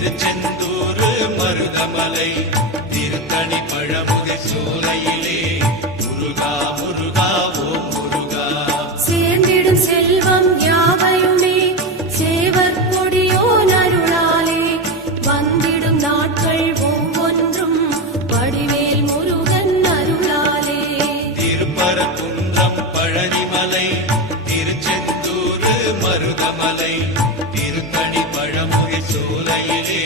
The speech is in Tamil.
திருச்செந்தூர் மருதமலை திருத்தணி பழமுகை சோலையிலே முருகா முருகா ஓம் முருகா. சேர்ந்திடும் செல்வம் யாவையுமே சேவர் கொடியோ நருளாலே வந்திடும் நாட்கள் ஒவ்வொன்றும் வடிவேல் முருகன் அருளாலே. திருப்பரங்குன்றம் பழனிமலை திருச்செந்தூர் மருதமலை திருத்தணி பழமுகை சோலையிலே